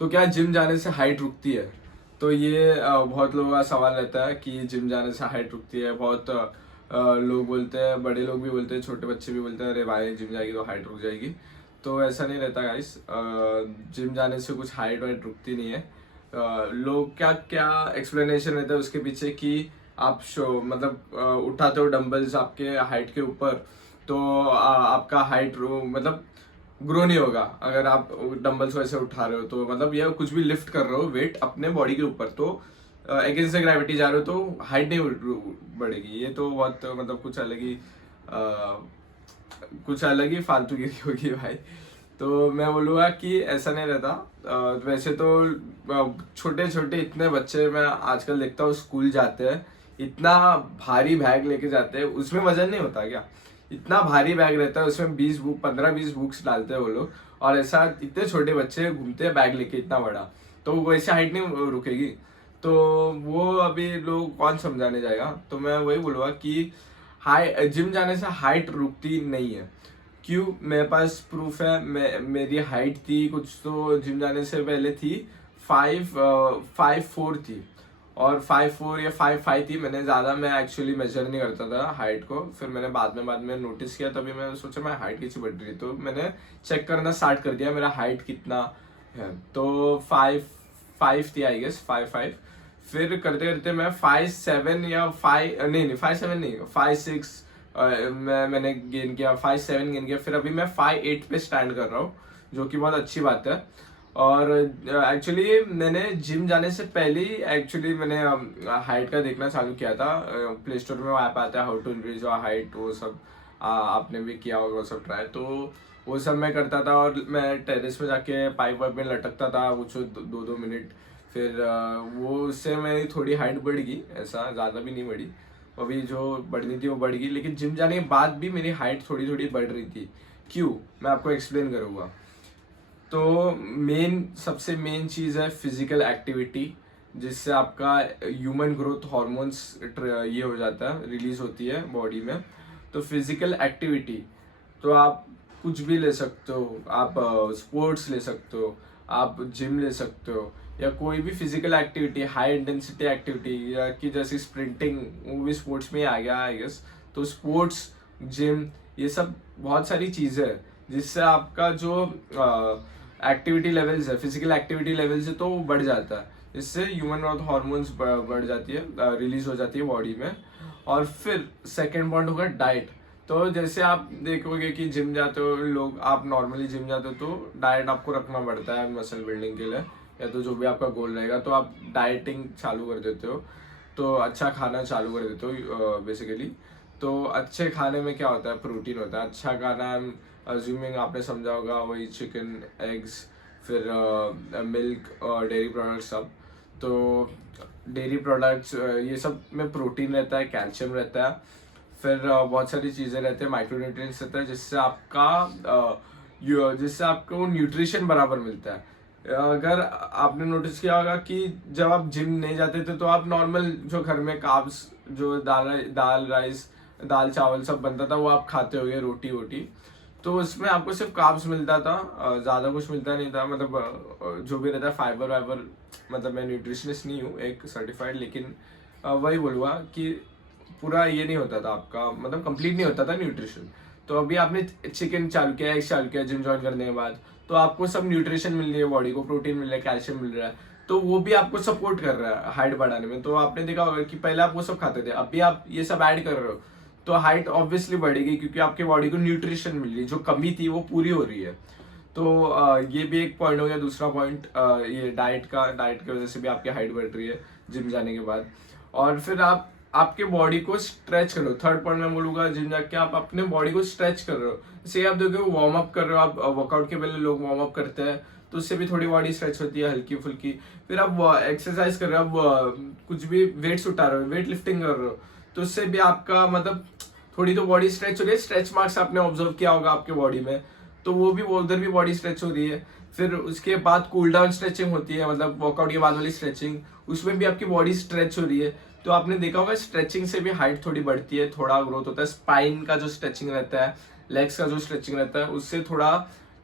तो क्या जिम जाने से हाइट रुकती है? तो ये बहुत लोगों का सवाल रहता है कि जिम जाने से हाइट रुकती है। बहुत लोग बोलते हैं, बड़े लोग भी बोलते हैं, छोटे बच्चे भी बोलते हैं अरे भाई जिम जाएगी तो हाइट रुक जाएगी। तो ऐसा नहीं रहता गाइस, जिम जाने से कुछ हाइट वाइट रुकती नहीं है। लोग क्या क्या एक्सप्लेनेशन रहता है उसके पीछे कि आप शो मतलब उठाते हो डंबल्स आपके हाइट के ऊपर, तो आपका हाइट मतलब ग्रो नहीं होगा। अगर आप डंबल्स वैसे उठा रहे हो तो मतलब ये कुछ भी लिफ्ट कर रहे हो वेट अपने बॉडी के ऊपर, तो अगेंस्ट द ग्रेविटी जा रहे हो तो हाइट नहीं बढ़ेगी। ये तो बहुत मतलब कुछ अलग ही फालतूगिरी होगी भाई। तो मैं बोलूँगा कि ऐसा नहीं रहता। वैसे तो छोटे छोटे इतने बच्चे मैं आजकल देखता हूँ स्कूल जाते हैं, इतना भारी बैग लेके जाते हैं, उसमें वजन नहीं होता क्या? इतना भारी बैग रहता है, उसमें 20 बुक 15-20 बुक्स डालते हैं वो लोग, और ऐसा इतने छोटे बच्चे घूमते हैं बैग लेके इतना बड़ा, तो वैसे हाइट नहीं रुकेगी। तो वो अभी लोग कौन समझाने जाएगा? तो मैं वही बोलूँगा कि हाई जिम जाने से हाइट रुकती नहीं है। क्यों? मेरे पास प्रूफ है। मेरी हाइट थी कुछ तो जिम जाने से पहले थी 5'4" थी, और 5'4" या 5'5" थी। मैंने ज़्यादा मैं एक्चुअली मेजर नहीं करता था हाइट को, फिर मैंने बाद में नोटिस किया, तभी मैं सोचा मैं हाइट कैसे बढ़ रही, तो मैंने चेक करना स्टार्ट कर दिया मेरा हाइट कितना है। तो 5'5" थी आई गेस, 5'5". फिर करते करते मैं 5'7" या 5'7" नहीं, 5'6" मैंने गेन किया, 5'7" गेन किया। फिर अभी मैं 5'8" पे स्टैंड कर रहा हूँ, जो कि बहुत अच्छी बात है। और एक्चुअली मैंने जिम जाने से पहले ही एक्चुअली मैंने हाइट का देखना चालू किया था। प्ले स्टोर में वो ऐप आता है how to increase your height, वो सब आपने भी किया होगा वो सब ट्राई। तो वो सब मैं करता था, और मैं टेरेस में जाके पाइप वाइप में लटकता था कुछ 2-2 मिनट। फिर वो उससे मेरी थोड़ी हाइट बढ़ गई, ऐसा ज़्यादा भी नहीं बढ़ी। अभी जो बढ़नी थी वो बढ़ गई, लेकिन जिम जाने के बाद भी मेरी हाइट थोड़ी थोड़ी बढ़ रही थी। क्यों? मैं आपको एक्सप्लेन करूँगा। तो सबसे मेन चीज़ है फिजिकल एक्टिविटी, जिससे आपका ह्यूमन ग्रोथ हार्मोन्स ये हो जाता है, रिलीज होती है बॉडी में। तो फिजिकल एक्टिविटी, तो आप कुछ भी ले सकते हो, आप स्पोर्ट्स ले सकते हो, आप जिम ले सकते हो, या कोई भी physical activity, high intensity activity, या कि जैसे स्प्रिंटिंग, वो भी स्पोर्ट्स में ही आ गया आई गेस। तो स्पोर्ट्स, जिम, ये सब बहुत सारी चीज़ें हैं जिससे आपका जो एक्टिविटी लेवल्स है, फिजिकल एक्टिविटी लेवल्स है, तो वो बढ़ जाता है। इससे ह्यूमन ग्रोथ हार्मोन्स बढ़ जाती है, रिलीज हो जाती है बॉडी में। और फिर सेकेंड पॉइंट होगा डाइट। तो जैसे आप देखोगे कि जिम जाते हो लोग, आप नॉर्मली जिम जाते हो तो डाइट आपको रखना पड़ता है मसल बिल्डिंग के लिए, या तो जो भी आपका गोल रहेगा, तो आप डाइटिंग चालू कर देते हो, तो अच्छा खाना चालू कर देते हो बेसिकली। तो अच्छे खाने में क्या होता है? प्रोटीन होता है। अच्छा खाना, अज्यूमिंग आपने समझा होगा, वही चिकन, एग्स, फिर मिल्क और डेयरी प्रोडक्ट्स सब। तो डेयरी प्रोडक्ट्स ये सब में प्रोटीन रहता है, कैल्शियम रहता है, फिर बहुत सारी चीज़ें रहती है, माइक्रोन्यूट्रिएंट्स रहता है, जिससे आपको न्यूट्रिशन बराबर मिलता है। अगर आपने नोटिस किया होगा कि जब आप जिम नहीं जाते थे तो आप नॉर्मल जो घर में कार्ब्स, जो दाल राइस, दाल चावल सब बनता था, वो आप खाते होगे, रोटी वोटी, तो उसमें आपको सिर्फ कार्ब्स मिलता था, ज़्यादा कुछ मिलता नहीं था। मतलब जो भी रहता है फाइबर वाइबर, मतलब मैं न्यूट्रिशनिस्ट नहीं हूँ एक सर्टिफाइड, लेकिन वही बोलूँगा कि पूरा ये नहीं होता था आपका, मतलब कंप्लीट नहीं होता था न्यूट्रिशन। तो अभी आपने चिकन चालू किया, एग चालू किया जिम ज्वाइन करने के बाद, तो आपको सब न्यूट्रिशन मिल रही है, बॉडी को प्रोटीन मिल रहा है, कैल्शियम मिल रहा है, तो वो भी आपको सपोर्ट कर रहा है हाइट बढ़ाने में। तो आपने देखा होगा कि पहले आप वो सब खाते थे, अभी आप ये सब ऐड कर रहे हो, तो हाइट ऑब्वियसली बढ़ेगी, क्योंकि आपके बॉडी को न्यूट्रिशन मिल रही है, जो कमी थी वो पूरी हो रही है। तो ये भी एक पॉइंट हो गया। दूसरा पॉइंट ये डाइट की वजह से भी आपकी हाइट बढ़ रही है जिम जाने के बाद। और फिर आप आपके बॉडी को स्ट्रेच करो। थर्ड पॉइंट मैं बोलूंगा, जिम जाके आप अपने बॉडी को स्ट्रेच कर रहे हो। जैसे आप देखो वार्म अप कर रहे हो, आप वर्कआउट के पहले लोग वार्म अप करते हैं, तो उससे भी थोड़ी बॉडी स्ट्रेच होती है हल्की फुल्की। फिर आप एक्सरसाइज कर रहे हो, आप कुछ भी वेट्स उठा रहे हो, वेट लिफ्टिंग कर रहे हो, तो उससे भी आपका मतलब थोड़ी तो बॉडी स्ट्रेच हो रही है। स्ट्रेच मार्क्स आपने ऑब्जर्व किया होगा आपके बॉडी में, तो वो भी उधर भी बॉडी स्ट्रेच हो रही है। फिर उसके बाद कूल डाउन स्ट्रेचिंग होती है, मतलब वर्कआउट के बाद वाली स्ट्रेचिंग, उसमें भी आपकी बॉडी स्ट्रेच हो रही है। तो आपने देखा होगा स्ट्रेचिंग से भी हाइट थोड़ी बढ़ती है, थोड़ा ग्रोथ होता है। स्पाइन का जो स्ट्रेचिंग रहता है, लेग्स का जो स्ट्रेचिंग रहता है, उससे थोड़ा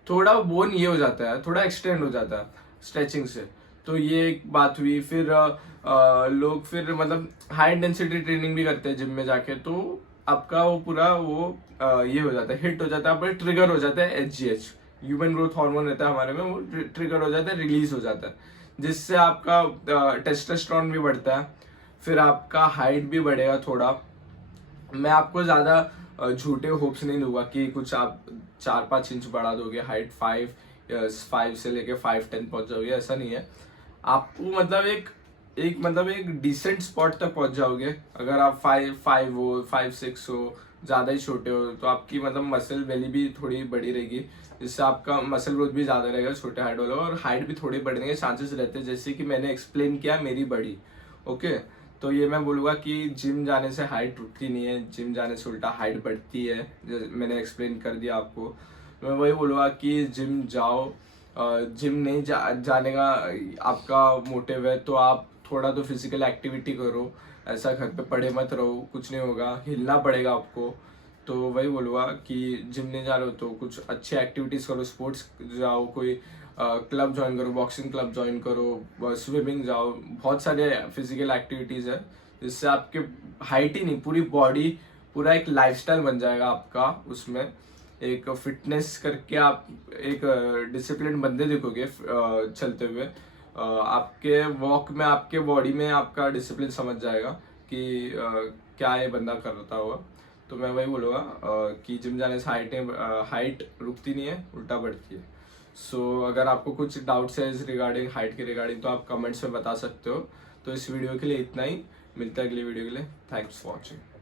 थोड़ा बोन ये हो जाता है, थोड़ा एक्सटेंड हो जाता है। स्ट्रेचिंग से। तो ये एक बात हुई। फिर लोग फिर मतलब हाई इंटेंसिटी ट्रेनिंग भी करते हैं जिम में जाके, तो आपका वो पूरा वो ये हो जाता है, हिट हो जाता है, आप ट्रिगर हो जाता है HGH, ह्यूमन ग्रोथ हार्मोन रहता है हमारे में, वो ट्रिगर हो जाता है, रिलीज हो जाता है, जिससे आपका टेस्टोस्टेरोन भी बढ़ता है, फिर आपका हाइट भी बढ़ेगा थोड़ा। मैं आपको ज़्यादा झूठे होप्स नहीं दूंगा कि कुछ आप 4-5 इंच बढ़ा दोगे हाइट, 5 से लेके 5'10" पहुंच जाओगे, ऐसा नहीं है। आपको मतलब एक डिसेंट स्पॉट तक पहुंच जाओगे। अगर आप 5'5" हो, 5'6" हो, ज़्यादा ही छोटे हो, तो आपकी मतलब मसल बेली भी थोड़ी बड़ी रहेगी, जिससे आपका मसल ग्रोथ भी ज़्यादा रहेगा छोटे हाइट वालों, और हाइट भी थोड़ी बढ़ने के चांसेस रहते हैं, जैसे कि मैंने एक्सप्लेन किया मेरी बड़ी। ओके, तो ये मैं बोलूँगा कि जिम जाने से हाइट रुकती नहीं है, जिम जाने से उल्टा हाइट बढ़ती है, मैंने एक्सप्लेन कर दिया आपको। मैं वही बोलूँगा कि जिम जाओ। जिम नहीं जाने का आपका मोटिव है तो आप थोड़ा तो फिजिकल एक्टिविटी करो, ऐसा घर पे पड़े मत रहो, कुछ नहीं होगा, हिलना पड़ेगा आपको। तो वही बोलूँगा कि जिम नहीं जा रहे हो तो कुछ अच्छी एक्टिविटीज़ करो, स्पोर्ट्स जाओ, कोई क्लब ज्वाइन करो, बॉक्सिंग क्लब ज्वाइन करो, स्विमिंग जाओ, बहुत सारे फिजिकल एक्टिविटीज़ है, जिससे आपके हाइट ही नहीं, पूरी बॉडी, पूरा एक लाइफस्टाइल बन जाएगा आपका। उसमें एक फिटनेस करके आप एक डिसिप्लिन बंदे दिखोगे चलते हुए। आपके वॉक में, आपके बॉडी में आपका डिसिप्लिन समझ जाएगा कि क्या ये बंदा करता हुआ। तो मैं वही बोलूँगा कि जिम जाने से हाइट रुकती नहीं है, उल्टा बढ़ती है। सो अगर आपको कुछ डाउट्स है रिगार्डिंग हाइट के रिगार्डिंग, तो आप कमेंट्स में बता सकते हो। तो इस वीडियो के लिए इतना ही, मिलता है अगली वीडियो के लिए। Thanks for watching.